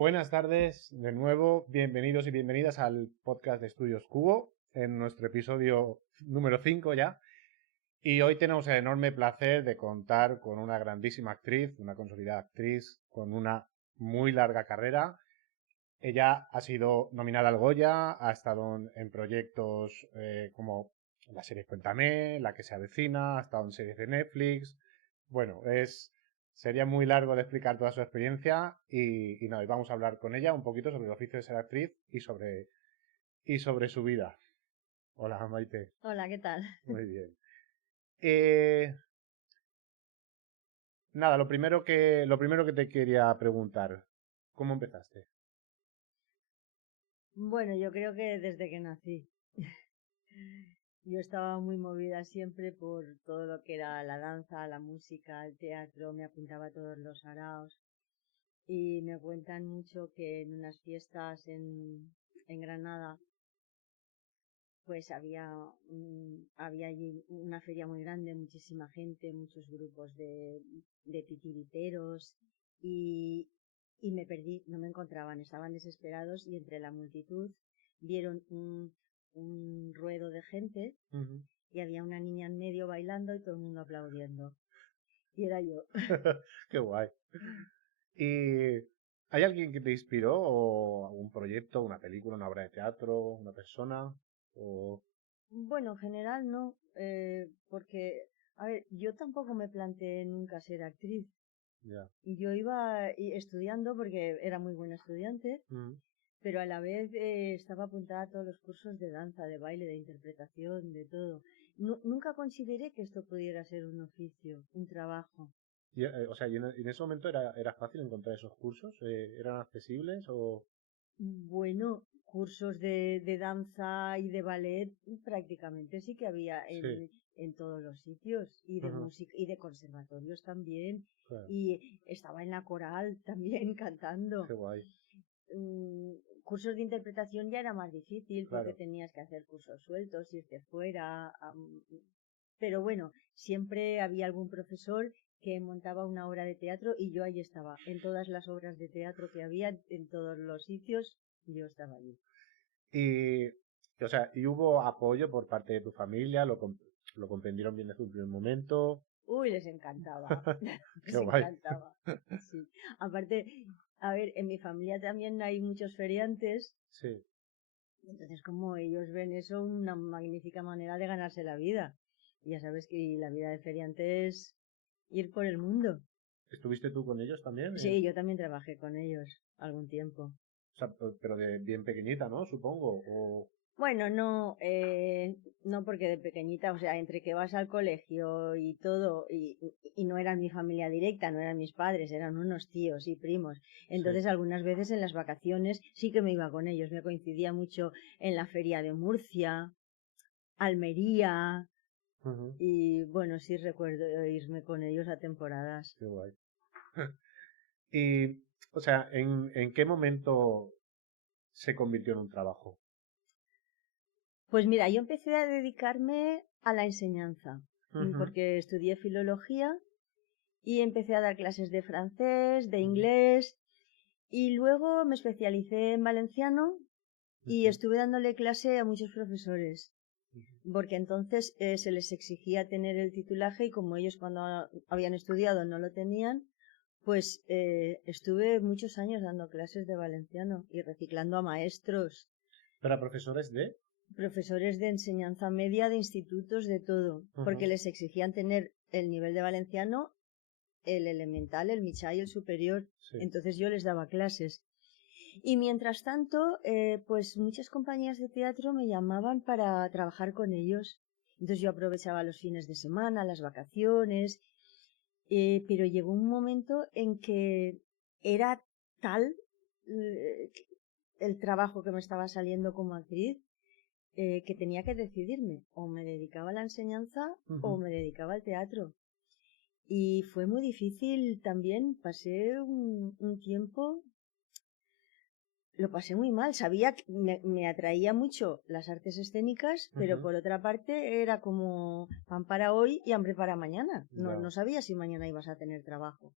Buenas tardes de nuevo, bienvenidos y bienvenidas al podcast de Estudios Cubo, en nuestro episodio número 5 ya. Y hoy tenemos el enorme placer de contar con una grandísima actriz, una consolidada actriz con una muy larga carrera. Ella ha sido nominada al Goya, ha estado en proyectos como la serie Cuéntame, La que se avecina, ha estado en series de Netflix. Bueno, sería muy largo de explicar toda su experiencia y nada, y vamos a hablar con ella un poquito sobre el oficio de ser actriz y sobre su vida. Hola, Maite. Hola, ¿qué tal? Muy bien. Eh, Nada, lo primero que te quería preguntar, ¿cómo empezaste? Bueno, yo creo que desde que nací. Yo estaba muy movida siempre por todo lo que era la danza, la música, el teatro, me apuntaba a todos los saraos y me cuentan mucho que en unas fiestas en Granada pues había allí una feria muy grande, muchísima gente, muchos grupos de titiriteros y, y me perdí, no me encontraban, estaban desesperados y entre la multitud vieron un ruedo de gente Ujú. y había una niña en medio bailando y todo el mundo aplaudiendo. Y era yo. Qué guay. ¿Y hay alguien que te inspiró o algún proyecto, una película, una obra de teatro, una persona? O Bueno, en general no, porque, a ver, yo tampoco me planteé nunca ser actriz. ya. Y yo iba estudiando porque era muy buena estudiante, Mm. pero a la vez estaba apuntada a todos los cursos de danza, de baile, de interpretación, de todo. Nunca consideré que esto pudiera ser un oficio, un trabajo. O sea, y en ese momento era fácil encontrar esos cursos, ¿eran accesibles o...? Bueno, cursos de danza y de ballet prácticamente sí que había Sí. en todos los sitios, y de Ajá, música y de conservatorios también, claro, y estaba en la coral también cantando. qué guay, mm, Cursos de interpretación ya era más difícil porque claro. tenías que hacer cursos sueltos, irte fuera. Pero bueno, siempre había algún profesor que montaba una obra de teatro y yo ahí estaba. En todas las obras de teatro que había, en todos los sitios, yo estaba allí. Y, o sea, ¿y hubo apoyo por parte de tu familia? ¿Lo comprendieron bien desde un primer momento? Uy, les encantaba. Qué Les guay. encantaba. Sí. Aparte, a ver, en mi familia también hay muchos feriantes. Sí. Entonces, como ellos ven eso, una magnífica manera de ganarse la vida. Y ya sabes que la vida de feriante es ir por el mundo. ¿Estuviste tú con ellos también? Sí, yo también trabajé con ellos algún tiempo. O sea, pero de bien pequeñita, ¿no? Supongo. O... Bueno, no, no porque de pequeñita, o sea, entre que vas al colegio y todo, y no eran mi familia directa, no eran mis padres, eran unos tíos y primos. Sí. Entonces, algunas veces en las vacaciones sí que me iba con ellos. Me coincidía mucho en la feria de Murcia, Almería. Ujú. Y bueno, sí recuerdo irme con ellos a temporadas. Qué guay. Y, o sea, ¿en qué momento se convirtió en un trabajo? Pues mira, yo empecé a dedicarme a la enseñanza, Ujú, porque estudié filología y empecé a dar clases de francés, de ujú, inglés, y luego me especialicé en valenciano y ujú, estuve dándole clase a muchos profesores, ujú. porque entonces se les exigía tener el titulaje y como ellos cuando habían estudiado no lo tenían, pues estuve muchos años dando clases de valenciano y reciclando a maestros, ¿Para profesores de? profesores de enseñanza media, de institutos, de todo, porque Ujú, les exigían tener el nivel de valenciano, el elemental, el michá y el superior. sí. Entonces yo les daba clases. Y mientras tanto, pues muchas compañías de teatro me llamaban para trabajar con ellos. Entonces yo aprovechaba los fines de semana, las vacaciones, pero llegó un momento en que era tal el trabajo que me estaba saliendo como actriz, que tenía que decidirme, o me dedicaba a la enseñanza o Ujú. me dedicaba al teatro. Y fue muy difícil también, pasé un tiempo, lo pasé muy mal, sabía que me atraía mucho las artes escénicas, pero Ujú. por otra parte era como pan para hoy y hambre para mañana, no, Ya. no sabía si mañana ibas a tener trabajo.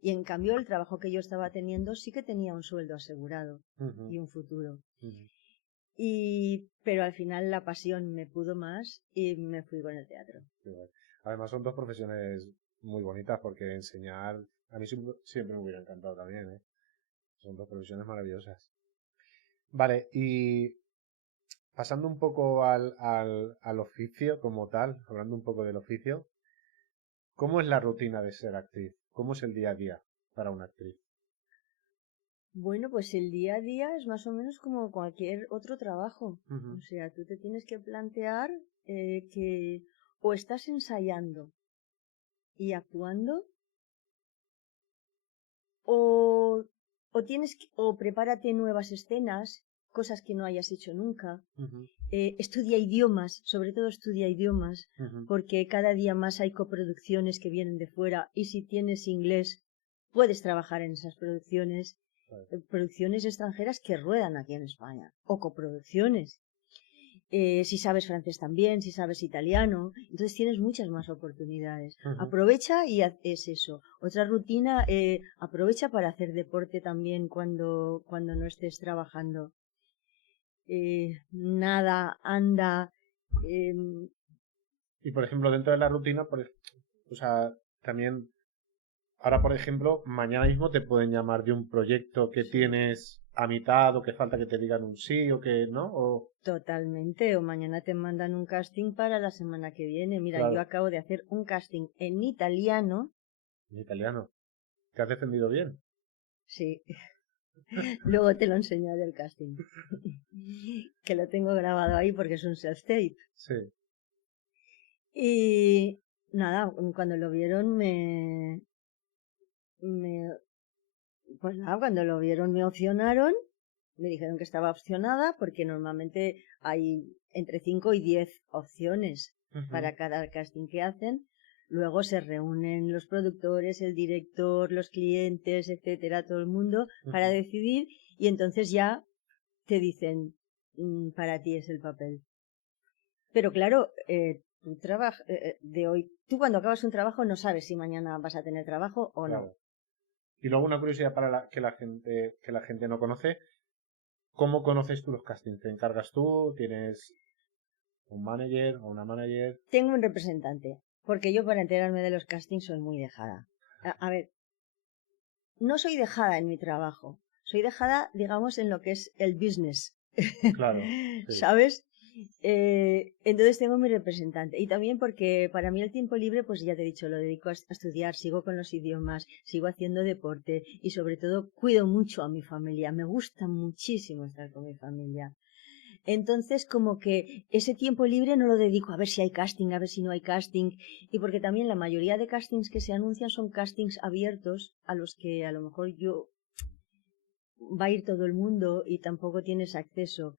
Y en cambio el trabajo que yo estaba teniendo sí que tenía un sueldo asegurado y un futuro. Pero al final la pasión me pudo más y me fui con el teatro. Además son dos profesiones muy bonitas porque enseñar, a mí siempre me hubiera encantado también, ¿eh? Son dos profesiones maravillosas. Vale, y pasando un poco al oficio como tal, hablando un poco del oficio, ¿cómo es la rutina de ser actriz? ¿Cómo es el día a día para una actriz? Bueno, pues el día a día es más o menos como cualquier otro trabajo. O sea, tú te tienes que plantear que o estás ensayando y actuando o, o prepárate nuevas escenas, cosas que no hayas hecho nunca. Estudia idiomas, sobre todo estudia idiomas, porque cada día más hay coproducciones que vienen de fuera y si tienes inglés puedes trabajar en esas producciones. Producciones extranjeras que ruedan aquí en España, o coproducciones. Si sabes francés también, si sabes italiano, entonces tienes muchas más oportunidades. Aprovecha y es eso. Otra rutina, aprovecha para hacer deporte también cuando no estés trabajando. Nada, anda. Y por ejemplo, dentro de la rutina, o sea, también ahora, por ejemplo, mañana mismo te pueden llamar de un proyecto que tienes a mitad o que falta que te digan un sí o que no. Totalmente, o mañana te mandan un casting para la semana que viene. Mira, Claro. yo acabo de hacer un casting en italiano. En italiano. ¿Te has defendido bien? Sí. Luego te lo enseñaré el casting. Que lo tengo grabado ahí porque es un self-tape. Sí. Y nada, cuando lo vieron pues nada, cuando lo vieron me opcionaron, me dijeron que estaba opcionada porque normalmente hay entre 5 y 10 opciones para cada casting que hacen. Luego se reúnen los productores, el director, los clientes, etcétera, todo el mundo para decidir y entonces ya te dicen para ti es el papel. Pero claro, tu trabajo de hoy, tú cuando acabas un trabajo no sabes si mañana vas a tener trabajo o no. Y luego una curiosidad para que la gente no conoce. ¿Cómo conoces tú los castings? ¿Te encargas tú? ¿Tienes un manager o una manager? Tengo un representante, porque yo para enterarme de los castings soy muy dejada. A ver, no soy dejada en mi trabajo, soy dejada, digamos, en lo que es el business. Claro. Sí. ¿Sabes? Entonces tengo mi representante. Y también porque para mí el tiempo libre, pues ya te he dicho, lo dedico a estudiar, sigo con los idiomas, sigo haciendo deporte y sobre todo cuido mucho a mi familia. Me gusta muchísimo estar con mi familia. Entonces, como que ese tiempo libre no lo dedico a ver si hay casting, a ver si no hay casting. Y porque también la mayoría de castings que se anuncian son castings abiertos a los que a lo mejor va a ir todo el mundo y tampoco tienes acceso.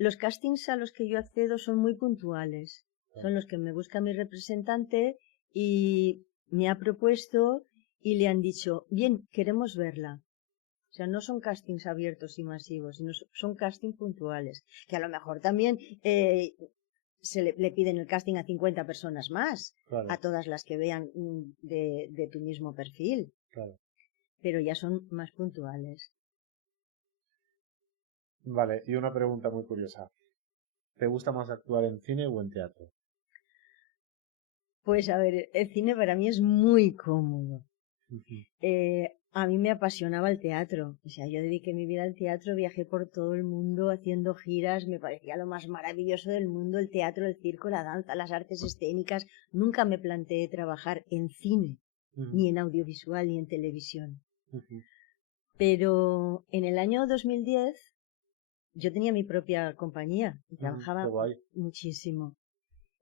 Los castings a los que yo accedo son muy puntuales. Son los que me busca mi representante y me ha propuesto y le han dicho, bien, queremos verla. O sea, no son castings abiertos y masivos, sino son castings puntuales. Que a lo mejor también le piden el casting a 50 personas más, a todas las que vean de tu mismo perfil. Pero ya son más puntuales. Vale, y una pregunta muy curiosa. ¿Te gusta más actuar en cine o en teatro? Pues a ver, el cine para mí es muy cómodo. A mí me apasionaba el teatro. O sea, yo dediqué mi vida al teatro, viajé por todo el mundo haciendo giras, me parecía lo más maravilloso del mundo, el teatro, el circo, la danza, las artes escénicas. Nunca me planteé trabajar en cine, ni en audiovisual, ni en televisión. Pero en el año 2010 yo tenía mi propia compañía y trabajaba muchísimo.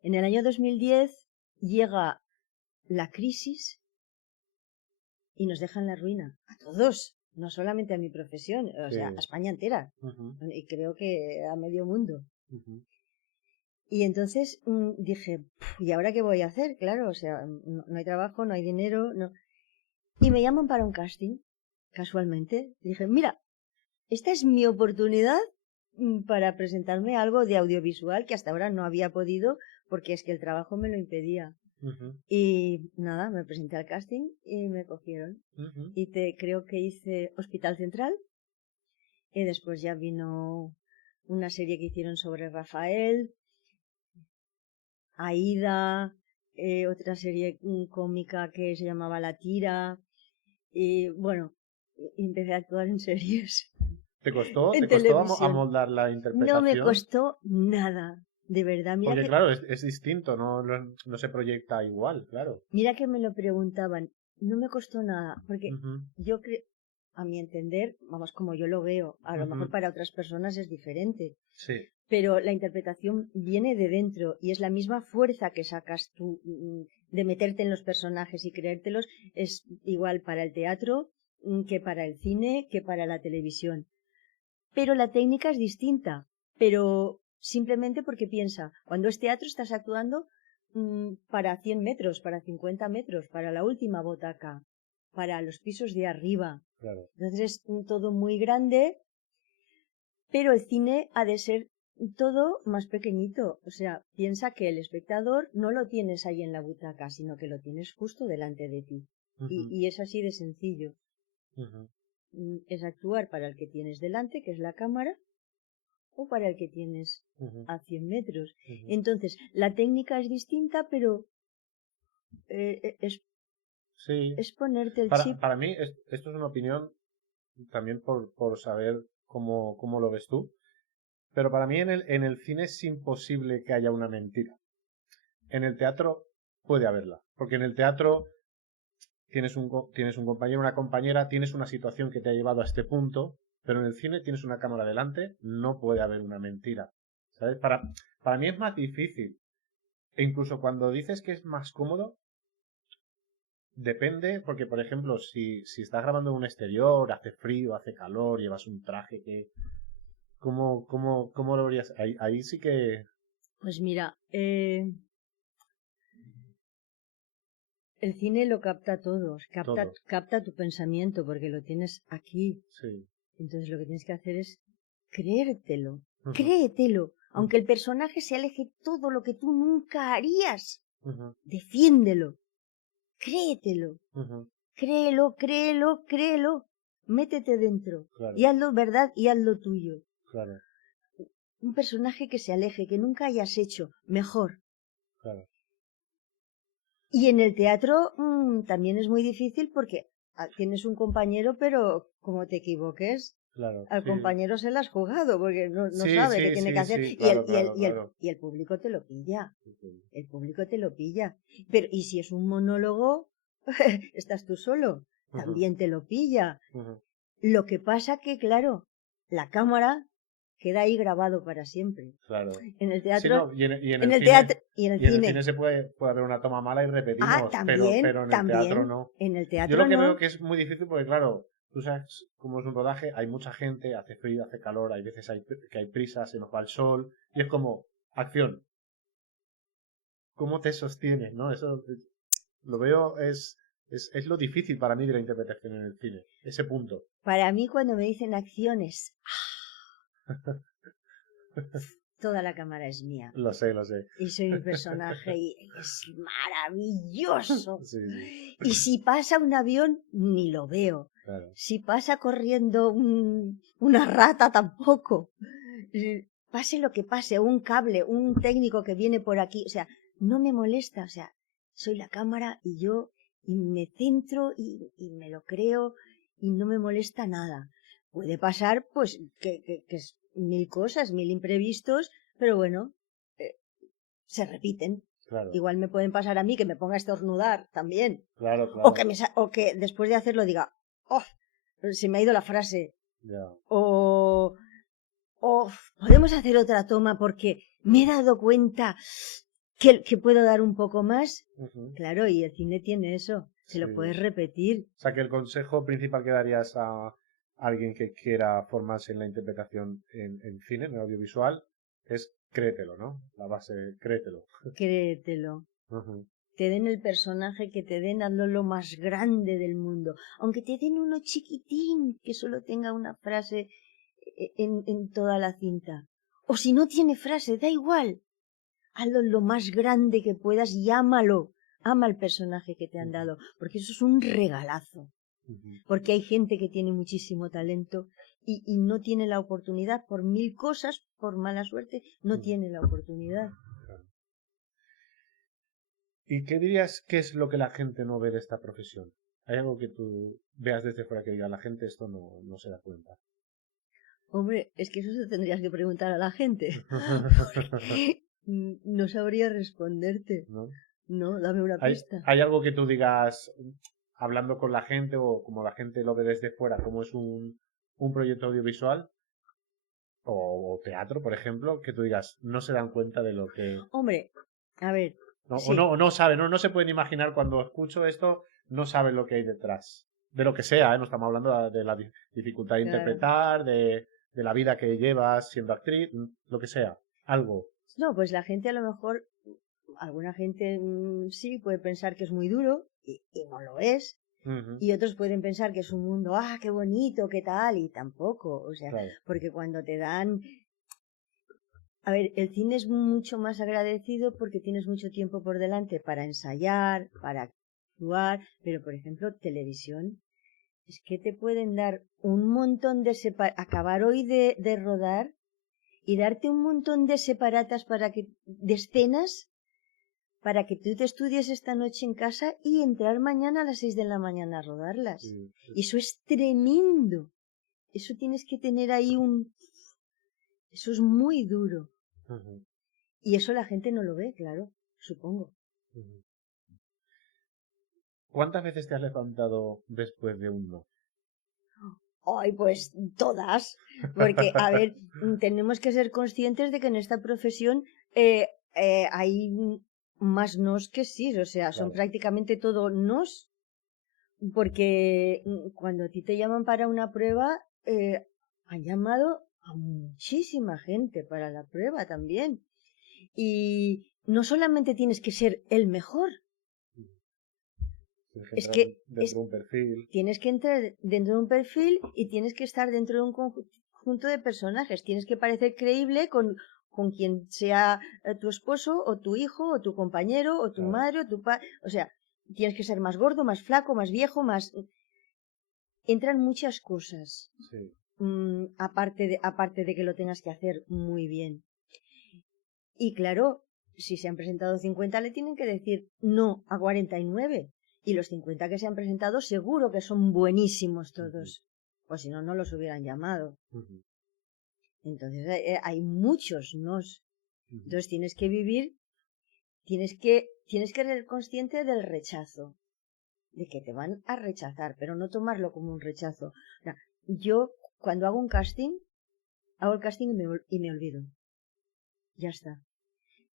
En el año 2010 llega la crisis y nos dejan la ruina. A todos, no solamente a mi profesión, o sea, a España entera. Y creo que a medio mundo. Y entonces dije, ¿y ahora qué voy a hacer? Claro, o sea, no hay trabajo, no hay dinero, no. Y me llaman para un casting, casualmente. Dije, mira, esta es mi oportunidad para presentarme algo de audiovisual que hasta ahora no había podido porque es que el trabajo me lo impedía. Y nada, me presenté al casting y me cogieron. Y creo que hice Hospital Central. Y después ya vino una serie que hicieron sobre Rafael, Aída, otra serie cómica que se llamaba La Tira. Y bueno, empecé a actuar en series. ¿Te costó? En ¿Te costó televisión. amoldar la No me interpretación? costó nada, de verdad. Porque claro, es distinto, no se proyecta igual, claro. Mira que me lo preguntaban, no me costó nada, porque yo creo, a mi entender, vamos, como yo lo veo, a lo mejor para otras personas es diferente. Sí. Pero la interpretación viene de dentro y es la misma fuerza que sacas tú de meterte en los personajes y creértelos, es igual para el teatro que para el cine, que para la televisión. Pero la técnica es distinta, pero simplemente porque piensa, cuando es teatro estás actuando para 100 metros, para 50 metros, para la última butaca, para los pisos de arriba. Claro. Entonces es todo muy grande, pero el cine ha de ser todo más pequeñito. O sea, piensa que el espectador no lo tienes ahí en la butaca, sino que lo tienes justo delante de ti. Y es así de sencillo. Es actuar para el que tienes delante, que es la cámara, o para el que tienes a 100 metros. Entonces, la técnica es distinta, pero es ponerte el chip. Para mí, esto es una opinión también por saber cómo lo ves tú. Pero para mí en el cine es imposible que haya una mentira. En el teatro puede haberla. Porque en el teatro tienes un compañero, una compañera, tienes una situación que te ha llevado a este punto, pero en el cine tienes una cámara delante, no puede haber una mentira. ¿Sabes? Para mí es más difícil. E incluso cuando dices que es más cómodo, depende, porque por ejemplo, si estás grabando en un exterior, hace frío, hace calor, llevas un traje que... ¿Cómo lo verías? Ahí sí que... Pues mira, el cine lo capta todo, capta tu pensamiento porque lo tienes aquí. Sí. Entonces lo que tienes que hacer es creértelo, créetelo, aunque el personaje se aleje todo lo que tú nunca harías. Defiéndelo, créetelo, créelo, métete dentro. Claro. Y hazlo verdad y hazlo tuyo. Claro. Un personaje que se aleje, que nunca hayas hecho, mejor. Claro. Y en el teatro también es muy difícil porque tienes un compañero, pero como te equivoques, claro, al compañero se lo has jugado porque no sí, sabe sí, qué tiene sí, que hacer sí, claro, y el público te lo pilla. El público te lo pilla. Pero, y si es un monólogo, estás tú solo, también te lo pilla. Lo que pasa que, claro, la cámara queda ahí grabado para siempre. Claro. En el teatro, sí, no, y en el cine, teatro y en el y en cine. el cine se puede haber una toma mala y repetimos, también, pero en también, el teatro no. En el teatro yo lo que no. veo que es muy difícil porque, claro, tú sabes cómo es un rodaje, hay mucha gente, hace frío, hace calor, hay veces que hay prisa, se nos va el sol, y es como, acción. ¿Cómo te sostienes, no? Eso lo veo, es lo difícil para mí de la interpretación en el cine, ese punto. Para mí cuando me dicen acciones, toda la cámara es mía. Lo sé. Y soy mi personaje y es maravilloso. Sí. Y si pasa un avión, ni lo veo. Claro. Si pasa corriendo una rata, tampoco. Pase lo que pase, un cable, un técnico que viene por aquí, o sea, no me molesta, o sea, soy la cámara y yo y me centro y me lo creo y no me molesta nada. Puede pasar, pues, que es mil cosas, mil imprevistos, pero bueno, se repiten. Claro. Igual me pueden pasar a mí que me ponga a estornudar también. Claro. O que después de hacerlo diga, oh, se me ha ido la frase. Yeah. O podemos hacer otra toma porque me he dado cuenta que puedo dar un poco más. Claro, y el cine tiene eso. Se lo puedes repetir. O sea, que el consejo principal que darías a alguien que quiera formarse en la interpretación en cine, en el audiovisual, es créetelo, ¿no? La base, créetelo. Créetelo. Te den el personaje que te den, hazlo lo más grande del mundo. Aunque te den uno chiquitín, que solo tenga una frase en toda la cinta. O si no tiene frase, da igual. Hazlo lo más grande que puedas y ámalo. ama el personaje que te han dado, porque eso es un regalazo. Porque hay gente que tiene muchísimo talento y no tiene la oportunidad por 1000 cosas, por mala suerte, no tiene la oportunidad. ¿Y qué dirías que es lo que la gente no ve de esta profesión? ¿Hay algo que tú veas desde fuera que diga la gente esto no se da cuenta? Hombre, es que eso se tendrías que preguntar a la gente. Porque no sabría responderte. ¿No? No, dame una pista. ¿Hay algo que tú digas, hablando con la gente o como la gente lo ve desde fuera, como es un proyecto audiovisual o teatro, por ejemplo, que tú digas, no se dan cuenta de lo que... Hombre, a ver, No, sí, o no saben, no se pueden imaginar cuando escucho esto, no saben lo que hay detrás. De lo que sea, ¿eh? No estamos hablando de la dificultad de claro. interpretar, de la vida que llevas siendo actriz, lo que sea, algo. No, pues la gente a lo mejor, alguna gente sí puede pensar que es muy duro y no lo es. Y otros pueden pensar que es un mundo, qué bonito, qué tal, y tampoco. O sea, Claro. porque cuando te dan... A ver, el cine es mucho más agradecido porque tienes mucho tiempo por delante para ensayar, para actuar, pero por ejemplo, televisión, es que te pueden dar un montón de acabar hoy de rodar y darte un montón de separatas de escenas para que tú te estudies esta noche en casa y entrar mañana a las 6 de la mañana a rodarlas. Sí. Y eso es tremendo. Eso tienes que tener ahí Eso es muy duro. Y eso la gente no lo ve, claro, supongo. ¿Cuántas veces te has levantado después de un no? Ay, pues todas. Porque, a ver, tenemos que ser conscientes de que en esta profesión hay más nos que sí. O sea, son Claro. prácticamente todo nos. Porque cuando a ti te llaman para una prueba, han llamado a muchísima gente para la prueba también. Y no solamente tienes que ser el mejor, es que Dentro de un perfil. tienes que entrar dentro de un perfil y tienes que estar dentro de un conjunto de personajes. Tienes que parecer creíble con quien sea tu esposo o tu hijo o tu compañero o tu Claro. madre o tu padre. O sea, tienes que ser más gordo, más flaco, más viejo, más... Entran muchas cosas. Sí. Aparte de que lo tengas que hacer muy bien. Y claro, si se han presentado 50 le tienen que decir no a 49. Y los 50 que se han presentado seguro que son buenísimos todos. Pues si no, no los hubieran llamado. Entonces hay muchos nos. Entonces tienes que vivir, tienes que ser consciente del rechazo. De que te van a rechazar, pero no tomarlo como un rechazo. O sea, yo cuando hago un casting, hago el casting y me olvido. Ya está.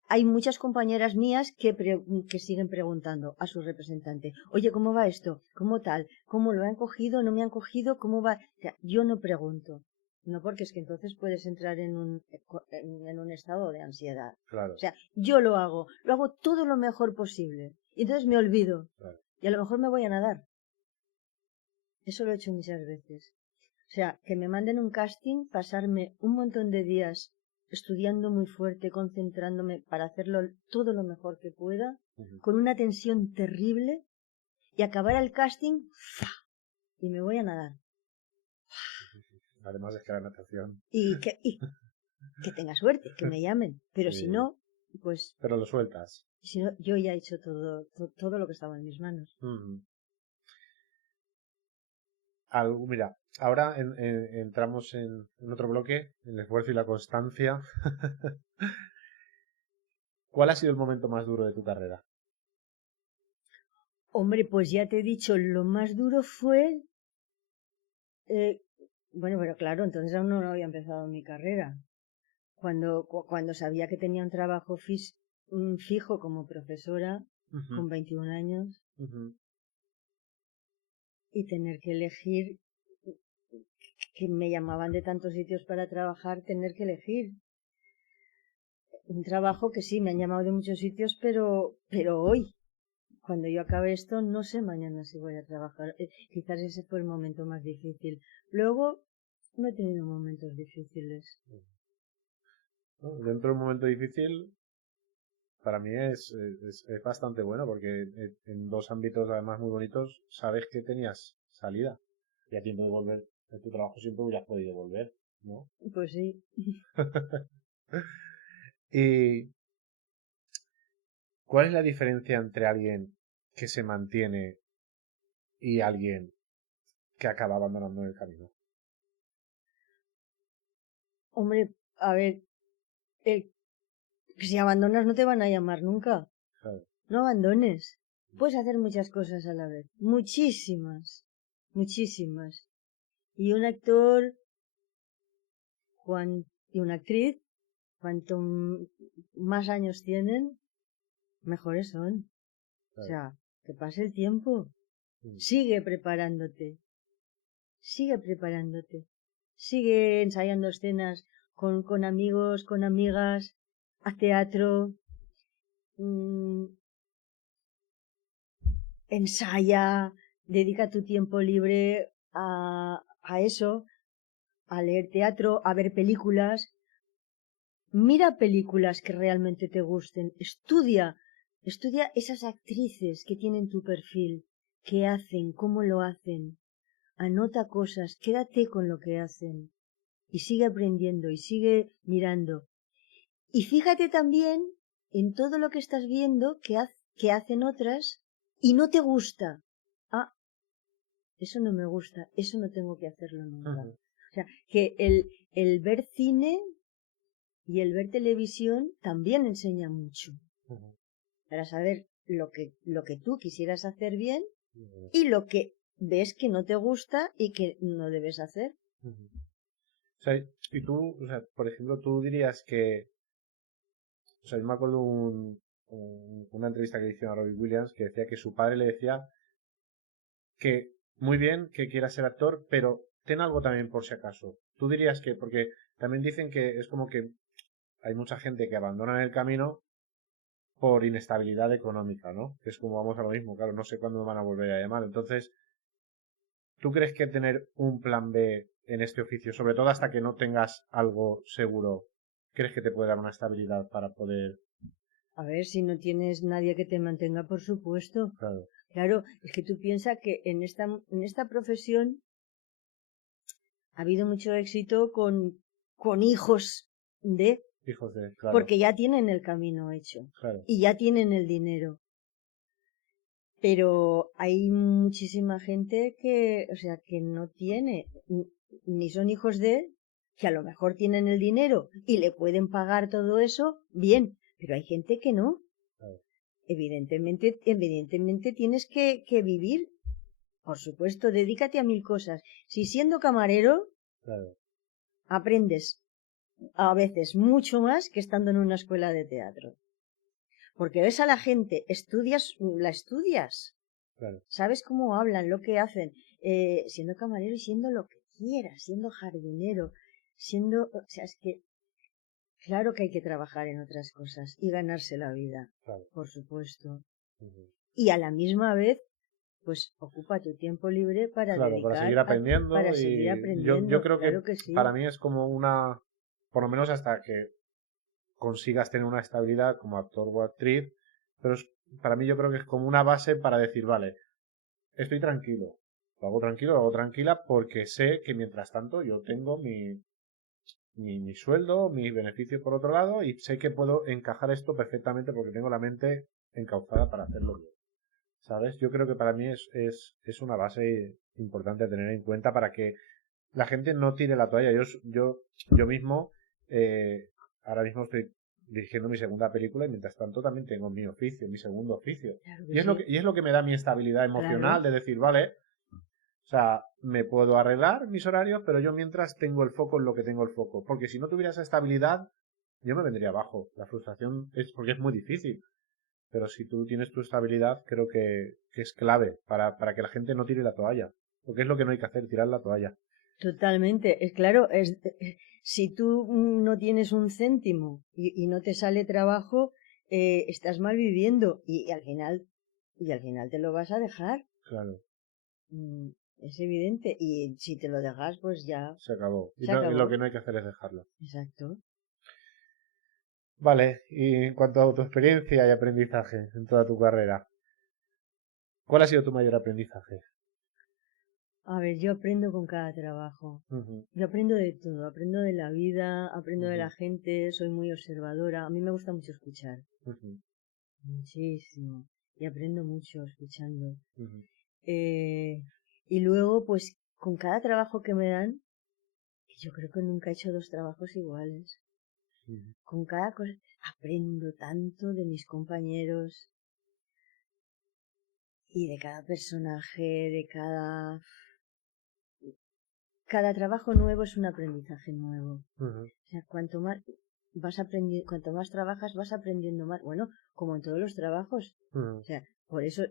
Hay muchas compañeras mías que siguen preguntando a su representante, oye, ¿cómo va esto? ¿Cómo tal? ¿Cómo lo han cogido? ¿No me han cogido? ¿Cómo va? O sea, yo no pregunto. No, porque es que entonces puedes entrar en un estado de ansiedad. Claro. O sea, yo lo hago todo lo mejor posible. Y entonces me olvido. Claro. Y a lo mejor me voy a nadar. Eso lo he hecho muchas veces. O sea, que me manden un casting, pasarme un montón de días estudiando muy fuerte, concentrándome para hacerlo todo lo mejor que pueda, con una tensión terrible, y acabar el casting, ¡fa! Y me voy a nadar. Además es que la natación. Y que tenga suerte, que me llamen. Pero si no, pues... Pero lo sueltas. Si no, yo ya he hecho todo lo que estaba en mis manos. Mira, ahora entramos en otro bloque, el esfuerzo y la constancia. ¿Cuál ha sido el momento más duro de tu carrera? Hombre, pues ya te he dicho, lo más duro fue... bueno, pero claro, entonces aún no había empezado mi carrera. Cuando sabía que tenía un trabajo fijo como profesora, con 21 años, y tener que elegir, que me llamaban de tantos sitios para trabajar, tener que elegir un trabajo que sí, me han llamado de muchos sitios, pero hoy, cuando yo acabe esto, no sé mañana si voy a trabajar. Quizás ese fue el momento más difícil. Luego, no he tenido momentos difíciles. Dentro de un momento difícil, para mí es bastante bueno porque en dos ámbitos además muy bonitos sabes que tenías salida y a tiempo de volver de tu trabajo siempre hubieras podido volver, ¿no? Pues sí. ¿Y cuál es la diferencia entre alguien que se mantiene y alguien que acaba abandonando el camino? Hombre, a ver, eh, si abandonas no te van a llamar nunca. Claro. No abandones. Puedes hacer muchas cosas a la vez. Muchísimas. Muchísimas. Y un actor y una actriz, cuanto más años tienen, mejores son. O Claro. sea, que pase el tiempo. Mm. Sigue preparándote. Sigue preparándote. Sigue ensayando escenas con amigos, con amigas. Haz teatro. mm, Ensaya. Dedica tu tiempo libre a eso. A leer teatro, a ver películas. Mira películas que realmente te gusten. Estudia esas actrices que tienen tu perfil, qué hacen, cómo lo hacen. Anota cosas, quédate con lo que hacen. Y sigue aprendiendo y sigue mirando. Y fíjate también en todo lo que estás viendo que hacen otras y no te gusta. Ah, eso no me gusta, eso no tengo que hacerlo nunca. Ujú. O sea, que el ver cine y el ver televisión también enseña mucho Ujú. para saber lo que tú quisieras hacer bien Ujú. y lo que ves que no te gusta y que no debes hacer. Ujú. O sea, y tú, o sea, por ejemplo, tú dirías que, o sea, yo me acuerdo una entrevista que le hicieron a Robbie Williams que decía que su padre le decía que muy bien que quieras ser actor, pero ten algo también por si acaso. Tú dirías que, porque también dicen que es como que hay mucha gente que abandona el camino por inestabilidad económica, ¿no? Que es como vamos a lo mismo, claro, no sé cuándo me van a volver a llamar. Entonces, ¿tú crees que tener un plan B en este oficio, sobre todo hasta que no tengas algo seguro, crees que te puede dar una estabilidad para poder... A ver, si no tienes nadie que te mantenga, por supuesto. Claro, Claro, es que tú piensas que en esta profesión ha habido mucho éxito con hijos de, hijos de... Claro, porque ya tienen el camino hecho claro, y ya tienen el dinero. Pero hay muchísima gente que, o sea, que no tiene, ni son hijos de, que a lo mejor tienen el dinero y le pueden pagar todo eso, bien, pero hay gente que no. claro, Evidentemente tienes que vivir. Por supuesto, dedícate a mil cosas. Si siendo camarero, claro, aprendes a veces mucho más que estando en una escuela de teatro. Porque ves a la gente, la estudias. claro. Sabes cómo hablan, lo que hacen, siendo camarero y siendo lo que quieras, siendo jardinero, o sea, es que, claro que hay que trabajar en otras cosas y ganarse la vida, Claro. por supuesto. Ujú. Y a la misma vez, pues ocupa tu tiempo libre para Claro, para seguir aprendiendo para seguir y yo aprendiendo, creo que claro que sí. para mí es como una, por lo menos hasta que consigas tener una estabilidad como actor o actriz, pero para mí yo creo que es como una base para decir, vale, estoy tranquilo, lo hago tranquila porque sé que mientras tanto yo tengo mi sueldo, mi beneficio por otro lado y sé que puedo encajar esto perfectamente porque tengo la mente encauzada para hacerlo bien. ¿Sabes? Yo creo que para mí es una base importante a tener en cuenta para que la gente no tire la toalla. Yo mismo, eh, ahora mismo estoy dirigiendo mi segunda película y mientras tanto también tengo mi oficio, mi segundo oficio. Claro que Y sí, y es lo que me da mi estabilidad claro, emocional de decir, vale, o sea, me puedo arreglar mis horarios, pero yo mientras tengo el foco en lo que tengo el foco. Porque si no tuviera esa estabilidad, yo me vendría abajo. La frustración es porque es muy difícil. Pero si tú tienes tu estabilidad, creo que es clave para que la gente no tire la toalla. Porque es lo que no hay que hacer, tirar la toalla. totalmente. Es claro, si tú no tienes un céntimo y no te sale trabajo, estás mal viviendo y al final te lo vas a dejar. Claro, Mm, Es evidente. Y si te lo dejas, pues ya se acabó. se Y lo acabó. que no hay que hacer es dejarlo. Exacto. Vale, y en cuanto a tu experiencia y aprendizaje en toda tu carrera, ¿cuál ha sido tu mayor aprendizaje? A ver, yo aprendo con cada trabajo. Ujú, Yo aprendo de todo, aprendo de la vida, aprendo de ujú, la gente, soy muy observadora. A mí me gusta mucho escuchar, ujú, muchísimo. Y aprendo mucho escuchando. ujú, Eh, y luego, pues, con cada trabajo que me dan, yo creo que nunca he hecho dos trabajos iguales. ujú. Con cada cosa aprendo tanto de mis compañeros y de cada personaje, de cada trabajo nuevo es un aprendizaje nuevo. Ujú, O sea, cuanto más trabajas vas aprendiendo más. Bueno, como en todos los trabajos. ujú. O sea, por eso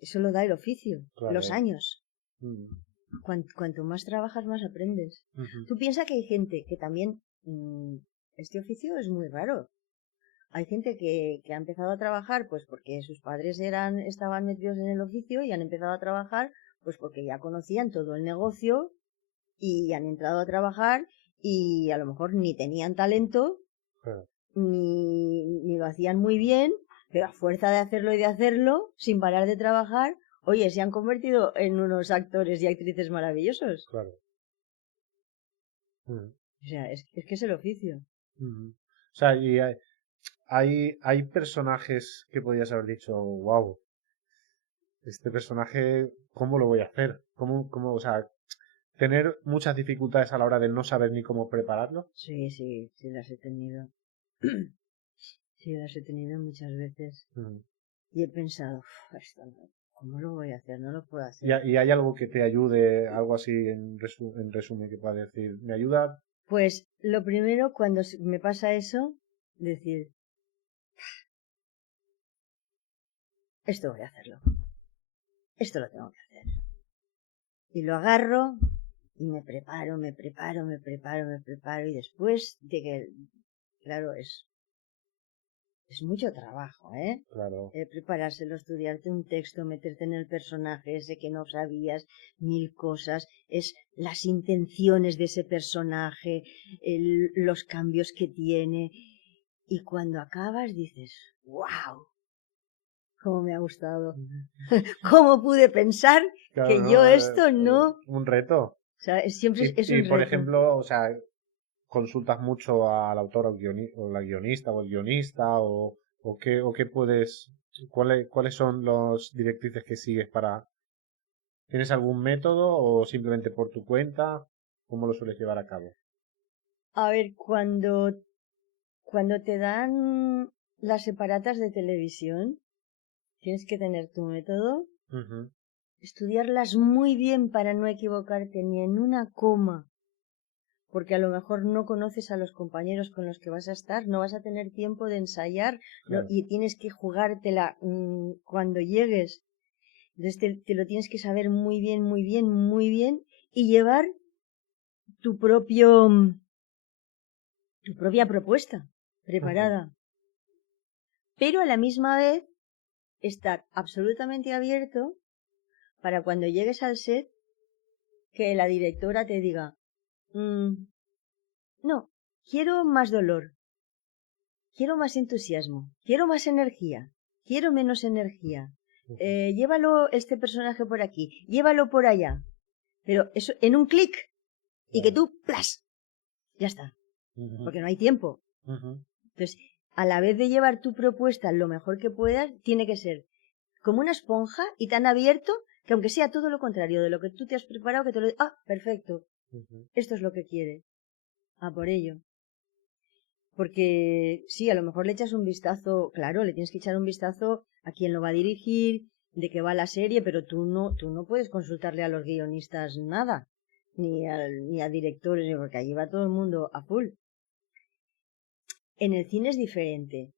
eso lo da el oficio, los Claro. años. Ujú, Cuanto más trabajas, más aprendes. ujú. Tú piensas que hay gente que también, este oficio es muy raro. Hay gente que ha empezado a trabajar pues porque sus padres estaban metidos en el oficio y han empezado a trabajar pues porque ya conocían todo el negocio y han entrado a trabajar y a lo mejor ni tenían talento Claro. ni lo hacían muy bien, pero a fuerza de hacerlo y de hacerlo, sin parar de trabajar, oye, se han convertido en unos actores y actrices maravillosos. Claro. Ujú, O sea, es que es el oficio. ujú. O sea, y hay personajes que podrías haber dicho, wow, este personaje, ¿cómo lo voy a hacer? O sea, tener muchas dificultades a la hora de no saber ni cómo prepararlo. Sí, sí, sí las he tenido. Sí, las he tenido muchas veces. Ujú. Y he pensado, "Uf, esto no, ¿cómo lo voy a hacer? No lo puedo ¿Y, hacer. y hay algo que te ayude, algo así en resumen que pueda decir, me ayuda? Pues lo primero, cuando me pasa eso, decir, esto voy a hacerlo. Esto lo tengo que hacer. Y lo agarro y me preparo, me preparo, me preparo, me preparo. Y después de que, claro, es mucho trabajo, ¿eh? Claro. Preparárselo, estudiarte un texto, meterte en el personaje ese que no sabías, mil cosas, es las intenciones de ese personaje, los cambios que tiene. Y cuando acabas dices, wow, cómo me ha gustado, cómo pude pensar Claro, que yo no, esto no, o un reto. sea, siempre es Y un por reto. ejemplo, o sea, consultas mucho al autor o la guionista o el guionista o qué puedes, cuáles son los directrices que sigues para, ¿tienes algún método o simplemente por tu cuenta? ¿Cómo lo sueles llevar a cabo? A ver, cuando te dan las separatas de televisión, tienes que tener tu método, Ujú, estudiarlas muy bien para no equivocarte ni en una coma, porque a lo mejor no conoces a los compañeros con los que vas a estar, no vas a tener tiempo de ensayar claro. y tienes que jugártela cuando llegues. Entonces te lo tienes que saber muy bien, muy bien, muy bien y llevar tu tu propia propuesta Ujú, preparada. Pero a la misma vez estar absolutamente abierto para cuando llegues al set que la directora te diga, "Mm, no, quiero más dolor, quiero más entusiasmo, quiero más energía, quiero menos energía. ujú, Llévalo este personaje por aquí, llévalo por allá. Pero eso en un clic y que claro. tú, ¡plas! Ya está, Ujú, porque no hay tiempo. ujú, Entonces, a la vez de llevar tu propuesta lo mejor que puedas, tiene que ser como una esponja y tan abierto que aunque sea todo lo contrario de lo que tú te has preparado, que te lo... Ah, perfecto, ujú, esto es lo que quiere. A por ello. Porque sí, a lo mejor le echas un vistazo, claro, le tienes que echar un vistazo a quién lo va a dirigir, de qué va la serie, pero tú no puedes consultarle a los guionistas nada, ni a directores, porque allí va todo el mundo a full. En el cine es diferente.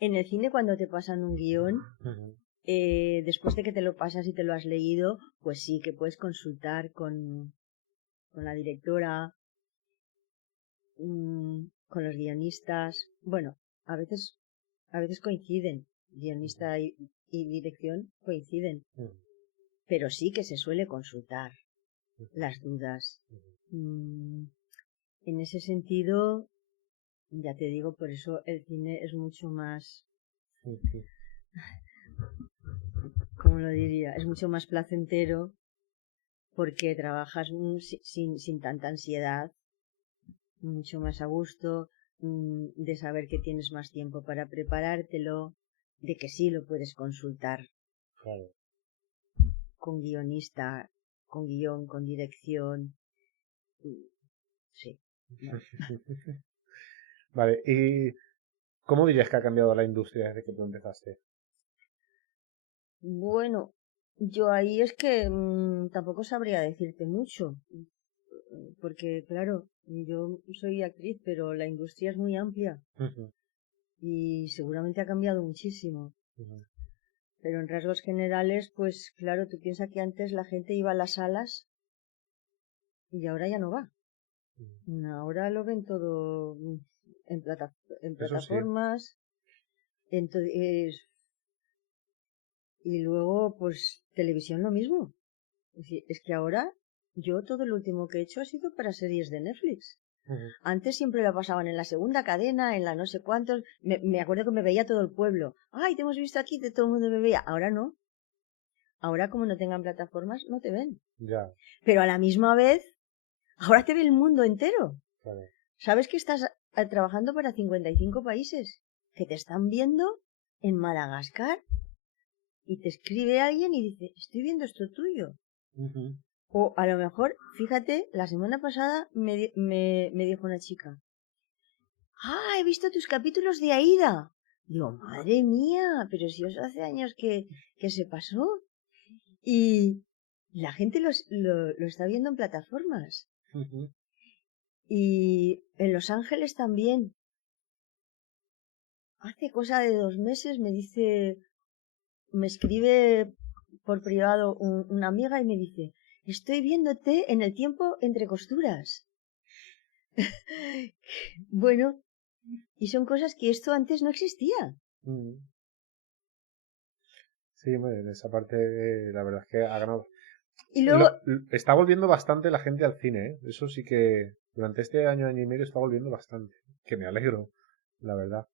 En el cine cuando te pasan un guión, ujú, después de que te lo pasas y te lo has leído, pues sí que puedes consultar con la directora, con los guionistas. Bueno, a veces, a veces coinciden, guionista y dirección coinciden, ujú, pero sí que se suele consultar ujú, las dudas. ujú. Mm, en ese sentido, Ya te digo, por eso el cine es mucho más, ¿cómo lo diría? Es mucho más placentero porque trabajas sin tanta ansiedad, mucho más a gusto, de saber que tienes más tiempo para preparártelo, de que sí lo puedes consultar Claro. con guionista, con guión, con dirección. Sí. Vale, ¿y cómo dirías que ha cambiado la industria desde que tú empezaste? Bueno, yo ahí es que tampoco sabría decirte mucho, porque claro, yo soy actriz, pero la industria es muy amplia Ujú, y seguramente ha cambiado muchísimo. ujú, Pero en rasgos generales, pues claro, tú piensas que antes la gente iba a las salas y ahora ya no va. ujú. Ahora lo ven todo en, en Eso sí. plataformas. Entonces, y luego, pues televisión lo mismo. Es que ahora yo todo lo último que he hecho ha sido para series de Netflix. Ujú. Antes siempre la pasaban en la segunda cadena, en la no sé cuántos. Me acuerdo que me veía todo el pueblo. Ay, te hemos visto aquí, todo el mundo me veía. Ahora no. Ahora como no tengan plataformas, no te ven. Ya, Pero a la misma vez, ahora te ve el mundo entero. claro. ¿Sabes que estás trabajando para 55 países? Que te están viendo en Madagascar y te escribe alguien y dice, estoy viendo esto tuyo. Ujú. O a lo mejor, fíjate, la semana pasada me dijo una chica, ah, he visto tus capítulos de Aida. Digo, madre mía, pero si eso hace años que se pasó. Y la gente lo está viendo en plataformas. Ujú. Y en Los Ángeles también. Hace cosa de 2 meses me escribe por privado una amiga y me dice, estoy viéndote en el tiempo entre costuras. Bueno, y son cosas que esto antes no existía. Ujú. Sí, hombre, en esa parte la verdad es que ha ganado. Y luego, Está volviendo bastante la gente al cine, ¿eh? Eso sí que durante este año y medio está volviendo bastante. Que me alegro, la verdad.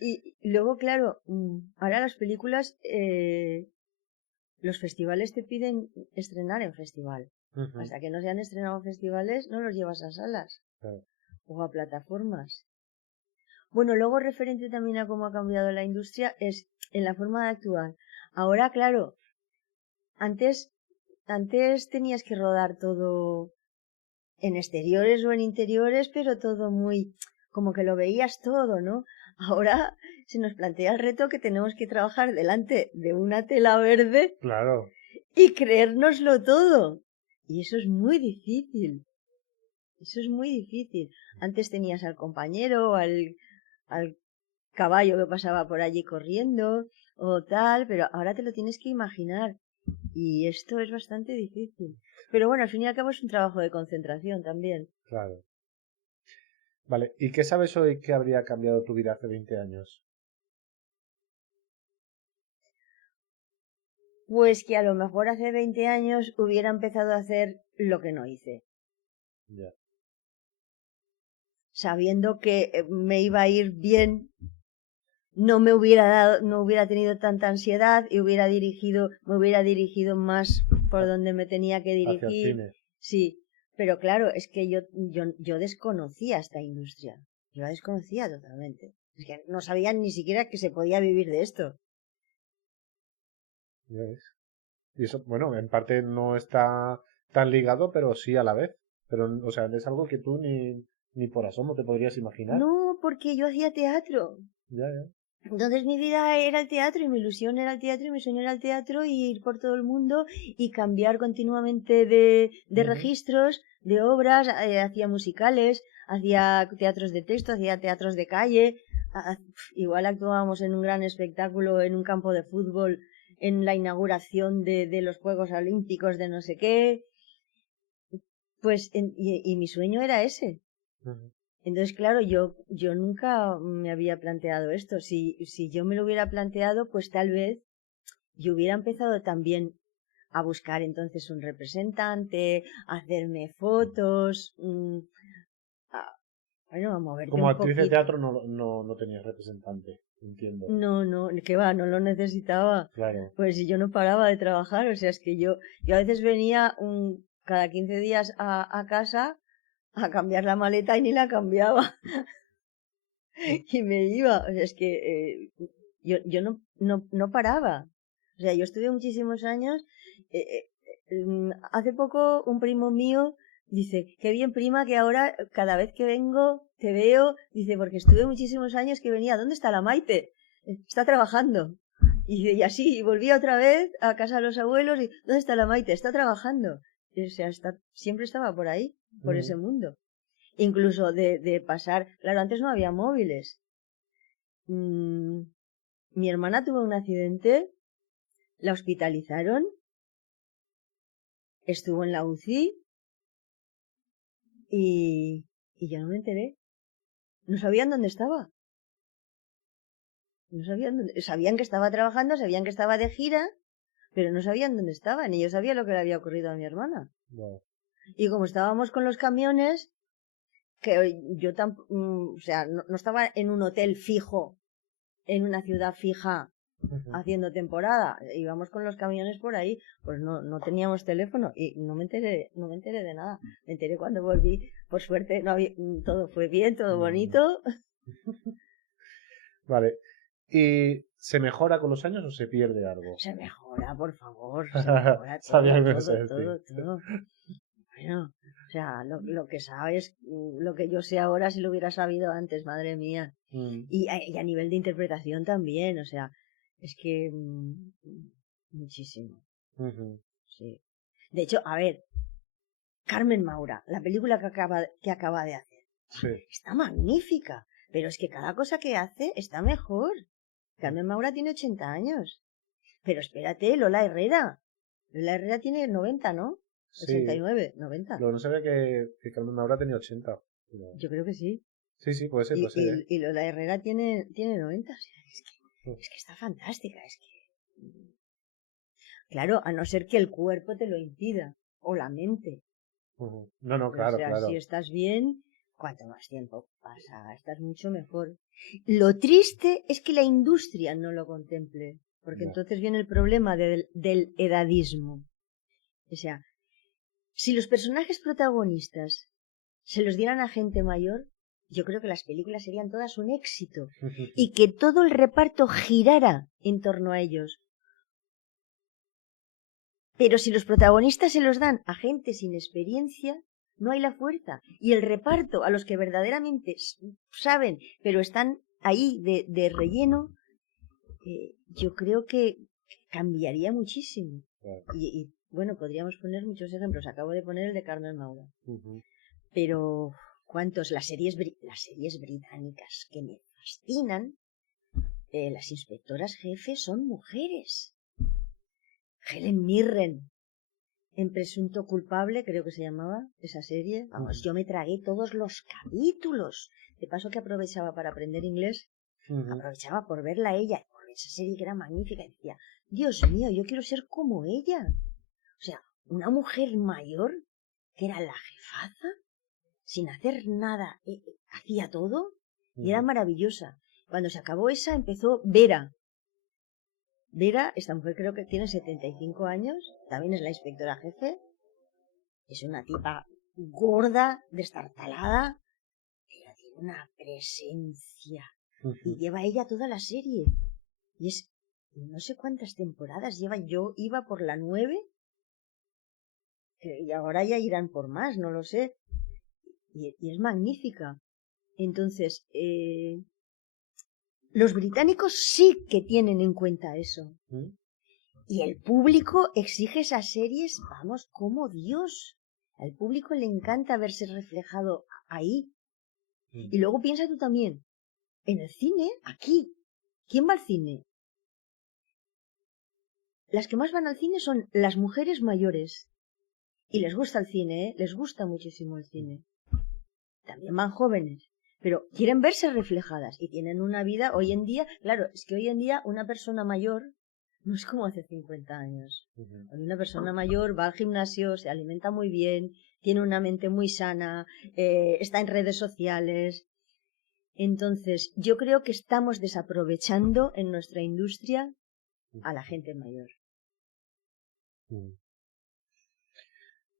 y luego claro, ahora las películas, los festivales te piden estrenar en festival. Ujú, Hasta que no se han estrenado en festivales, no los llevas a salas claro. o a plataformas. Bueno, luego referente también a cómo ha cambiado la industria es en la forma de actuar. Ahora, claro, antes, antes tenías que rodar todo en exteriores o en interiores, pero todo muy, como que lo veías todo, ¿no? Ahora se nos plantea el reto que tenemos que trabajar delante de una tela verde Claro. y creérnoslo todo. Y eso es muy difícil. Eso es muy difícil. Antes tenías al compañero, al caballo que pasaba por allí corriendo o tal, pero ahora te lo tienes que imaginar. Y esto es bastante difícil. Pero bueno, al fin y al cabo es un trabajo de concentración también. Claro. Vale, ¿y qué sabes hoy que habría cambiado tu vida hace 20 años? Pues que a lo mejor hace 20 años hubiera empezado a hacer lo que no hice, Ya. sabiendo que me iba a ir bien, no hubiera tenido tanta ansiedad y me hubiera dirigido más por Ha- donde me tenía que Hacia el dirigir. cine. Sí, pero claro, es que yo desconocía esta industria. Yo la desconocía totalmente. Es que no sabía ni siquiera que se podía vivir de esto. Ya ves. Y eso, bueno, en parte no está tan ligado, pero sí a la vez. Pero, o sea, es algo que tú ni por asomo te podrías imaginar. No, porque yo hacía teatro. Ya, ya. Entonces mi vida era el teatro y mi ilusión era el teatro y mi sueño era el teatro y ir por todo el mundo y cambiar continuamente de Ujú. registros, de obras, hacía musicales, hacía teatros de texto, hacía teatros de calle, igual actuábamos en un gran espectáculo en un campo de fútbol en la inauguración de los Juegos Olímpicos de no sé qué, pues y mi sueño era ese. Ujú. Entonces, claro, yo nunca me había planteado esto. Si yo me lo hubiera planteado, pues tal vez yo hubiera empezado también a buscar entonces un representante, a hacerme fotos, a, Bueno, a moverte Como un actriz de poquito. teatro no tenías representante, entiendo. No, que va, no lo necesitaba. Claro. Pues si yo no paraba de trabajar, o sea, es que yo a veces venía cada 15 días a casa a cambiar la maleta y ni la cambiaba y me iba. O sea, es que yo no paraba. O sea, yo estuve muchísimos años. Hace poco un primo mío dice, qué bien prima que ahora cada vez que vengo te veo, dice, porque estuve muchísimos años que venía, ¿dónde está la Maite? Está trabajando. Y dice, y así, y volví otra vez a casa de los abuelos y, ¿dónde está la Maite? Está trabajando. Y, o sea, siempre estaba por ahí, por ese mundo. Incluso de pasar, claro, antes no había móviles. Mi hermana tuvo un accidente, la hospitalizaron, estuvo en la UCI y yo no me enteré. No sabían dónde estaba. No sabían sabían que estaba trabajando, sabían que estaba de gira, pero no sabían dónde estaba, ni yo sabía lo que le había ocurrido a mi hermana. Wow. Y como estábamos con los camiones, que yo o sea, no estaba en un hotel fijo, en una ciudad fija, haciendo temporada, íbamos con los camiones por ahí, pues no teníamos teléfono y no me enteré de nada. Me enteré cuando volví, por suerte no había, todo fue bien, todo bonito. Vale. ¿Y se mejora con los años o se pierde algo? Se mejora, por favor, se mejora Sabía que todo, me ibas a todo, decir. todo, todo. Bueno, o sea, lo que sabes, lo que yo sé ahora si lo hubiera sabido antes, madre mía. Y a nivel de interpretación también, o sea, es que muchísimo, sí. De hecho, a ver, Carmen Maura, la película que acaba de hacer, Sí. está magnífica, pero es que cada cosa que hace está mejor. Carmen Maura tiene 80 años, pero espérate, Lola Herrera tiene 90, ¿no? Sí. 89, 90. Lo que no sabía que Carmen Maura tenía 80. Pero... Yo creo que sí. Sí, puede ser, puede ser, ¿eh? Y Lola Herrera tiene 90. O sea, es que está fantástica. Es que. Claro, a no ser que el cuerpo te lo impida. O la mente. No, O claro, sea, si claro. estás bien, cuanto más tiempo pasa, estás mucho mejor. Lo triste es que la industria no lo contemple. Porque No. entonces viene el problema del edadismo. O sea, si los personajes protagonistas se los dieran a gente mayor, yo creo que las películas serían todas un éxito y que todo el reparto girara en torno a ellos. Pero si los protagonistas se los dan a gente sin experiencia, no hay la fuerza. Y el reparto, a los que verdaderamente saben, pero están ahí de relleno, yo creo que cambiaría muchísimo. Claro. Y bueno, podríamos poner muchos ejemplos. Acabo de poner el de Carmen Maura. Pero, ¿cuántos? Las series británicas que me fascinan, las inspectoras jefes son mujeres. Helen Mirren, en Presunto Culpable, creo que se llamaba esa serie. Vamos, yo me tragué todos los capítulos. De paso que aprovechaba para aprender inglés, aprovechaba por verla a ella, por esa serie que era magnífica. Y decía, Dios mío, yo quiero ser como ella. O sea, una mujer mayor, que era la jefaza, sin hacer nada, hacía todo y era maravillosa. Cuando se acabó esa, empezó Vera. Vera, esta mujer creo que tiene 75 años, también es la inspectora jefe. Es una tipa gorda, destartalada, pero tiene una presencia. Y lleva ella toda la serie. Y es, no sé cuántas temporadas lleva, yo iba por la 9, y ahora ya irán por más, no lo sé. Y es magnífica. Entonces, los británicos sí que tienen en cuenta eso. Y el público exige esas series, vamos, como Dios. Al público le encanta verse reflejado ahí. Y luego piensa tú también, en el cine, aquí. ¿Quién va al cine? Las que más van al cine son las mujeres mayores. Y les gusta el cine, ¿eh? Les gusta muchísimo el cine. También van jóvenes. Pero quieren verse reflejadas y tienen una vida hoy en día. Claro, es que hoy en día una persona mayor no es como hace 50 años. Una persona mayor va al gimnasio, se alimenta muy bien, tiene una mente muy sana, está en redes sociales. Entonces, yo creo que estamos desaprovechando en nuestra industria a la gente mayor.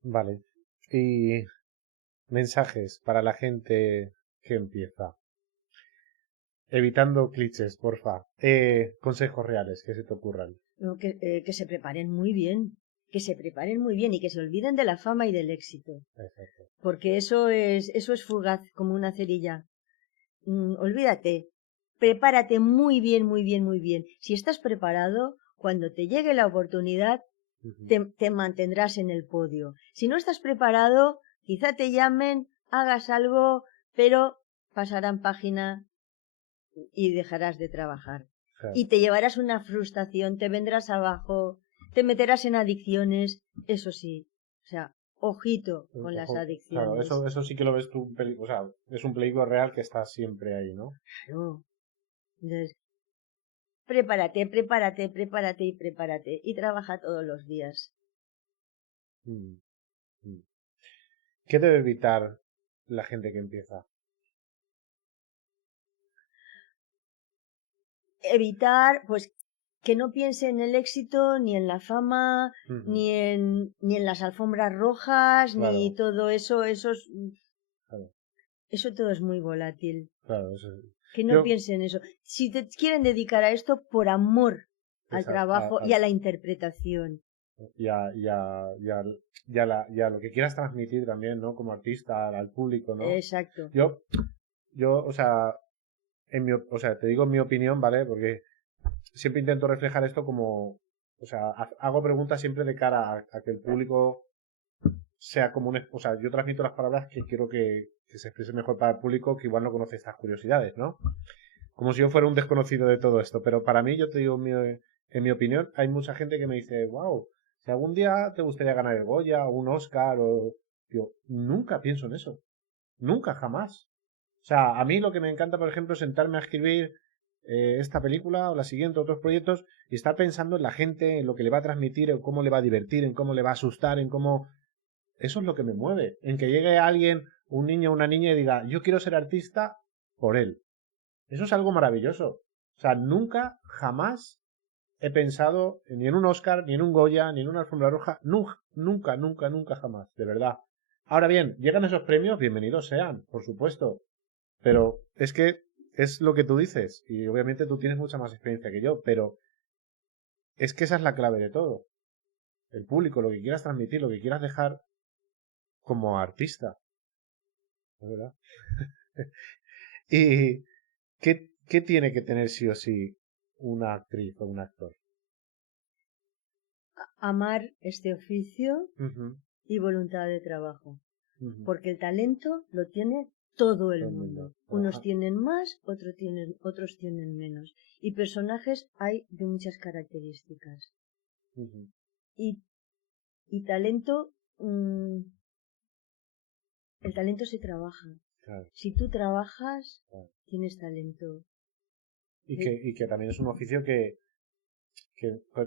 Vale. Y mensajes para la gente que empieza. Evitando clichés, porfa. Consejos reales que se te ocurran. Que se preparen muy bien, que se preparen muy bien y que se olviden de la fama y del éxito. Exacto. Porque eso es fugaz como una cerilla. Olvídate, prepárate muy bien, muy bien, muy bien. Si estás preparado, cuando te llegue la oportunidad, te mantendrás en el podio. Si no estás preparado, quizá te llamen, hagas algo, pero pasarán página y dejarás de trabajar. Claro. Y te llevarás una frustración, te vendrás abajo, te meterás en adicciones, eso sí. O sea, ojito con las adicciones. Claro, eso sí que lo ves tú, o sea, es un peligro real que está siempre ahí, ¿no? Claro. Entonces, prepárate, prepárate, prepárate y prepárate. Y trabaja todos los días. ¿Qué debe evitar la gente que empieza? Evitar, pues, que no piense en el éxito, ni en la fama, ni en las alfombras rojas, claro. Ni todo eso, claro. Eso todo es muy volátil. Claro, eso que no piense en eso. Si te quieren dedicar a esto, por amor al trabajo y a la interpretación. Y a lo que quieras transmitir también, ¿no? Como artista, al público, ¿no? Exacto. Yo, o sea, te digo mi opinión, ¿vale? Porque siempre intento reflejar esto como, o sea, hago preguntas siempre de cara a que el público sea como o sea, yo transmito las palabras que quiero que se exprese mejor para el público que igual no conoce estas curiosidades, ¿no? Como si yo fuera un desconocido de todo esto, pero para mí, yo te digo, en mi opinión, hay mucha gente que me dice, wow, si algún día te gustaría ganar el Goya o un Oscar o... Yo nunca pienso en eso. Nunca, jamás. O sea, a mí lo que me encanta, por ejemplo, es sentarme a escribir esta película o la siguiente, otros proyectos, y estar pensando en la gente, en lo que le va a transmitir, en cómo le va a divertir, en cómo le va a asustar, en cómo... Eso es lo que me mueve. En que llegue alguien, un niño o una niña, y diga, yo quiero ser artista por él. Eso es algo maravilloso. O sea, nunca, jamás he pensado ni en un Oscar, ni en un Goya, ni en una alfombra roja. Nunca, nunca, nunca, jamás. De verdad. Ahora bien, llegan esos premios, bienvenidos sean, por supuesto. Pero es que es lo que tú dices. Y obviamente tú tienes mucha más experiencia que yo. Pero es que esa es la clave de todo. El público, lo que quieras transmitir, lo que quieras dejar como artista. ¿Es verdad? ¿Y qué tiene que tener sí o sí una actriz o un actor? Amar este oficio y voluntad de trabajo. Porque el talento lo tiene todo el mundo. Unos tienen más, otros tienen menos. Y personajes hay de muchas características. Y talento, el talento se trabaja. Claro. Si tú trabajas, claro, tienes talento. Y que también es un oficio que,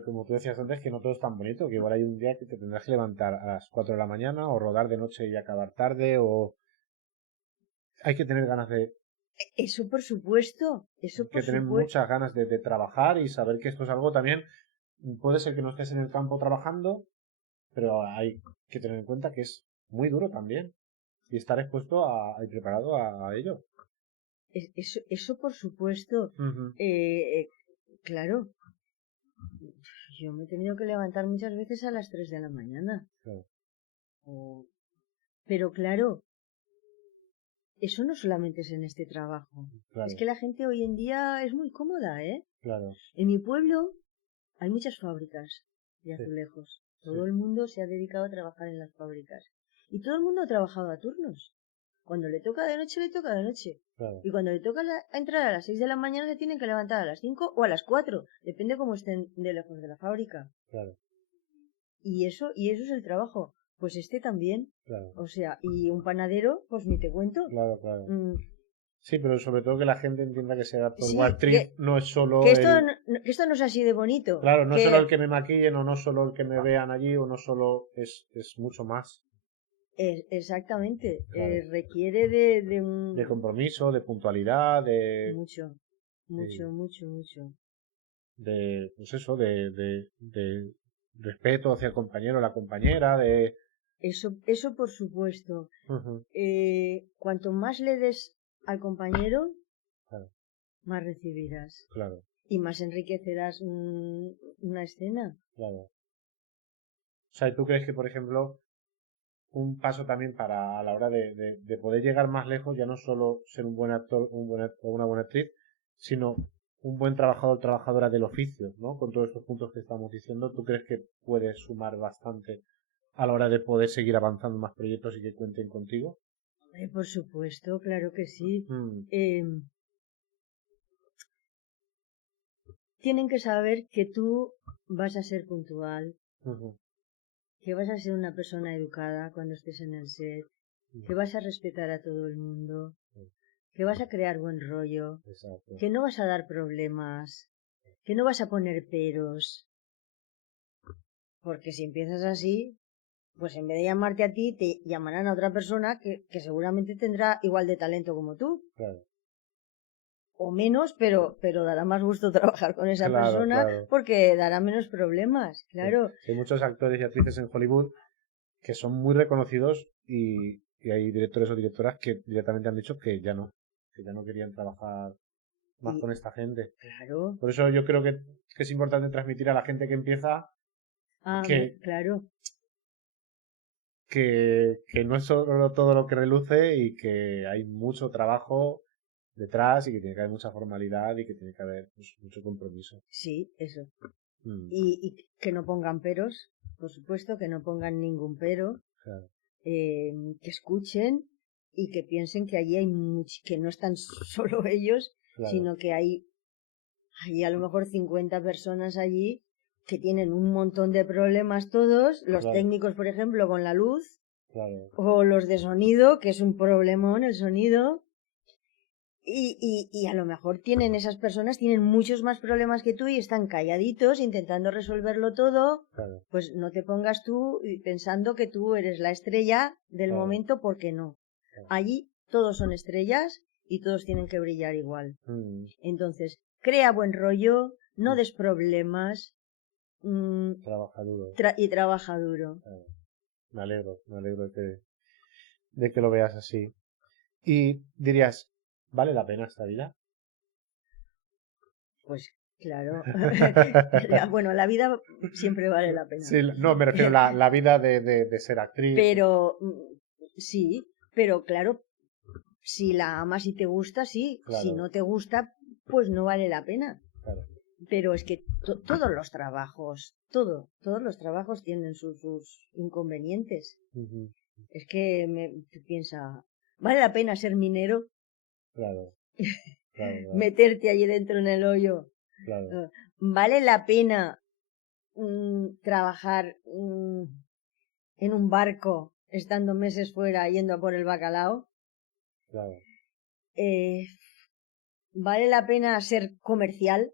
como tú decías antes, que no todo es tan bonito, que igual hay un día que te tendrás que levantar a las 4 de la mañana o rodar de noche y acabar tarde, o hay que tener ganas de... Eso por supuesto, hay que tener muchas ganas de trabajar y saber que esto es algo también, puede ser que no estés en el campo trabajando, pero hay que tener en cuenta que es muy duro también y estar expuesto y preparado a ello. Eso por supuesto. Claro, yo me he tenido que levantar muchas veces a las 3 de la mañana. Claro. Pero claro, eso no solamente es en este trabajo. Claro. Es que la gente hoy en día es muy cómoda, ¿eh? Claro. En mi pueblo hay muchas fábricas de azulejos. Sí. Todo el mundo se ha dedicado a trabajar en las fábricas. Y todo el mundo ha trabajado a turnos. Cuando le toca de noche, le toca de noche. Claro. Y cuando le toca entrar a las 6 de la mañana, se tienen que levantar a las 5 o a las 4. Depende cómo estén de lejos de la fábrica. Claro. Y eso es el trabajo. Pues este también. Claro. O sea, y un panadero, pues ni te cuento. Claro, claro. Sí, pero sobre todo que la gente entienda que ser actor o actriz no es solo que esto no es así de bonito. Claro, no es solo el que me maquillen o no solo el que me vean allí o no solo... Es mucho más. Exactamente. Claro. Requiere de un... De compromiso, de puntualidad, Mucho, mucho, mucho, mucho. pues eso, de respeto hacia el compañero o la compañera, de... Eso por supuesto. Ujú, Cuanto más le des al compañero, claro, más recibirás. claro, Y más enriquecerás una escena. claro. O sea, ¿y tú crees que, por ejemplo, un paso también para a la hora de poder llegar más lejos, ya no solo ser un buen actor o una buena actriz, sino un buen trabajador o trabajadora del oficio, ¿no? Con todos estos puntos que estamos diciendo, ¿tú crees que puedes sumar bastante a la hora de poder seguir avanzando en más proyectos y que cuenten contigo? Por supuesto, claro que sí. Mm, Tienen que saber que tú vas a ser puntual, ujú, que vas a ser una persona educada cuando estés en el set, que vas a respetar a todo el mundo, que vas a crear buen rollo, exacto. que no vas a dar problemas, que no vas a poner peros, porque si empiezas así, pues en vez de llamarte a ti, te llamarán a otra persona que seguramente tendrá igual de talento como tú, Claro, o menos, pero dará más gusto trabajar con esa claro, persona claro. porque dará menos problemas, Sí. claro. Hay muchos actores y actrices en Hollywood que son muy reconocidos y hay directores o directoras que directamente han dicho que ya no querían trabajar más Y con esta gente. claro, Por eso yo creo que es importante transmitir a la gente que empieza que, claro, que no es solo todo lo que reluce y que hay mucho trabajo detrás y que tiene que haber mucha formalidad y que tiene que haber pues, mucho compromiso. sí, eso. Mm, Y que no pongan peros, por supuesto, que no pongan ningún pero, claro, que escuchen y que piensen que allí que no están solo ellos, claro, sino que hay a lo mejor 50 personas allí que tienen un montón de problemas todos, los claro, técnicos, por ejemplo, con la luz, claro, o los de sonido, que es un problemón el sonido, y a lo mejor esas personas tienen muchos más problemas que tú y están calladitos intentando resolverlo todo, claro, pues no te pongas tú pensando que tú eres la estrella del claro. momento porque no. Claro. Allí todos son estrellas y todos tienen que brillar igual. Mm, Entonces, crea buen rollo, no mm, des problemas trabaja duro. y trabaja duro. Claro. Me alegro de que lo veas así. Y dirías, ¿vale la pena esta vida? Pues claro. Bueno, la vida siempre vale la pena. Sí, no, me refiero a la vida de ser actriz. Pero sí, pero claro, si la amas y te gusta, sí. Si Claro, no te gusta, pues no vale la pena. claro. Pero es que todos los trabajos, todos los trabajos tienen sus inconvenientes. Ujú, Es que tú piensa, ¿vale la pena ser minero? claro, claro, claro, Meterte allí dentro en el hoyo. claro, ¿Vale la pena trabajar en un barco estando meses fuera yendo a por el bacalao? claro. Eh, ¿Vale la pena ser comercial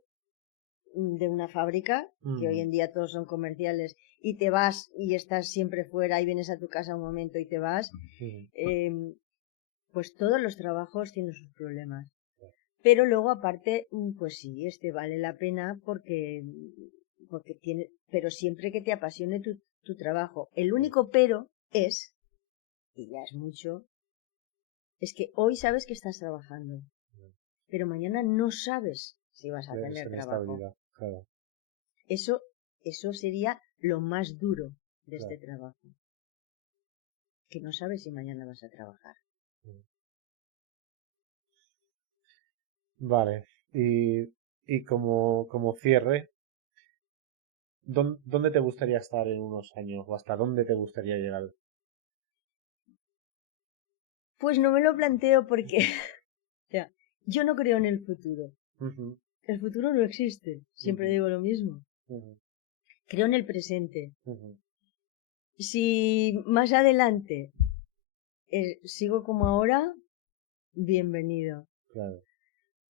de una fábrica? Que hoy Mm, en día todos son comerciales y te vas y estás siempre fuera y vienes a tu casa un momento y te vas. mm, Pues todos los trabajos tienen sus problemas. Pero luego aparte, pues sí, vale la pena porque tiene, pero siempre que te apasione tu trabajo. El único pero es, y ya es mucho, es que hoy sabes que estás trabajando, pero mañana no sabes si vas a es tener trabajo. inestabilidad, claro, Eso, eso sería lo más duro de este claro. trabajo, que no sabes si mañana vas a trabajar. Mm. Vale, y como cierre, ¿dónde te gustaría estar en unos años o hasta dónde te gustaría llegar? Pues no me lo planteo porque, o sea, yo no creo en el futuro. Ujú, El futuro no existe, siempre ujú, digo lo mismo. ujú, Creo en el presente. ujú, Si más adelante sigo como ahora, bienvenido. claro,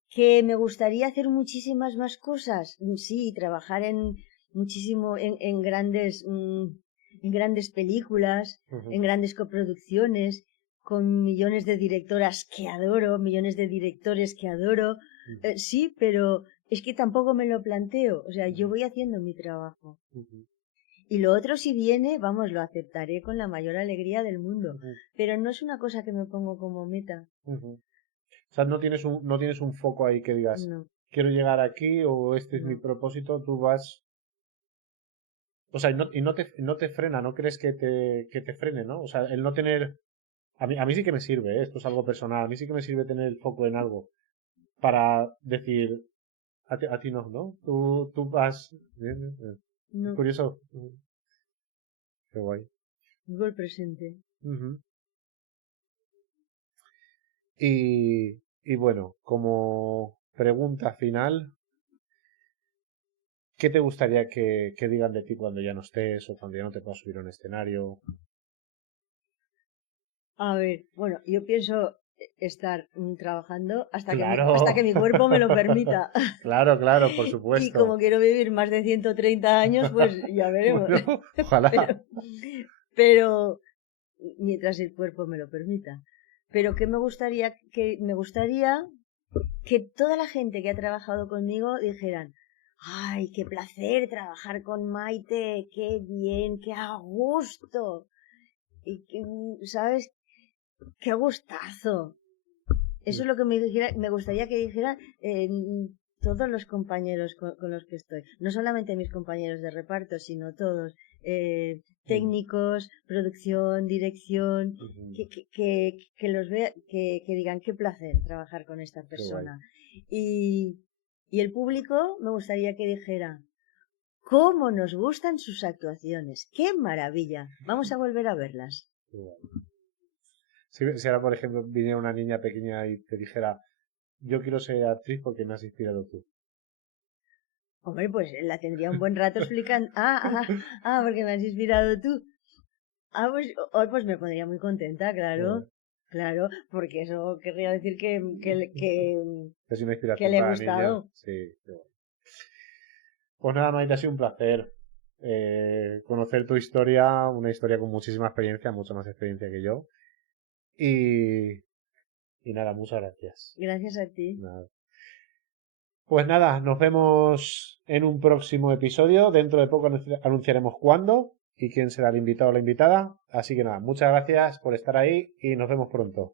Que me gustaría hacer muchísimas más cosas, sí, trabajar en muchísimo en grandes en grandes películas, en grandes coproducciones, con millones de directoras que adoro, millones de directores que adoro. Sí, pero es que tampoco me lo planteo. O sea, yo voy haciendo mi trabajo. Y lo otro, si viene, vamos, lo aceptaré con la mayor alegría del mundo. Pero no es una cosa que me pongo como meta. O sea, no tienes un foco ahí que digas, No. quiero llegar aquí o este es mi No. propósito, tú vas... O sea, y no te frena, no crees que te frene, ¿no? O sea, el no tener... A mí sí que me sirve, ¿eh? Esto es algo personal, a mí sí que me sirve tener el foco en algo para decir, a ti no, ¿no? Tú vas... No. Curioso. Qué guay. Vivo el presente. Y bueno, como pregunta final, ¿qué te gustaría que digan de ti cuando ya no estés o cuando ya no te puedas subir a un escenario? A ver, bueno, yo pienso estar trabajando Claro. hasta que mi cuerpo me lo permita. Claro, claro, por Y como supuesto. quiero vivir más de 130 años, pues ya veremos. Bueno, ojalá. Pero mientras el cuerpo me lo permita. Pero que me gustaría que toda la gente que ha trabajado conmigo dijeran, ay, qué placer trabajar con Maite, qué bien, qué a gusto. Y que, ¿sabes? Qué gustazo. Eso es lo que me gustaría que dijeran todos los compañeros con los que estoy. No solamente mis compañeros de reparto, sino todos. Técnicos, producción, dirección, que los vea, que digan qué placer trabajar con esta persona. Y el público me gustaría que dijera, cómo nos gustan sus actuaciones, qué maravilla, vamos a volver a verlas. Si ahora, por ejemplo, viniera una niña pequeña y te dijera, yo quiero ser actriz porque me has inspirado tú. Hombre, pues la tendría un buen rato explicando. Porque me has inspirado tú. Pues me pondría muy contenta, claro. Claro, porque eso querría decir que Es una que inspiración le he para la niña. gustado. Sí, qué bueno. Pues nada, Maite, ha sido un placer conocer tu historia, una historia con muchísima experiencia, mucha más experiencia que yo. Y nada, muchas gracias. Gracias a ti. Nada. Pues nada, nos vemos en un próximo episodio. Dentro de poco anunciaremos cuándo y quién será el invitado o la invitada. Así que nada, muchas gracias por estar ahí y nos vemos pronto.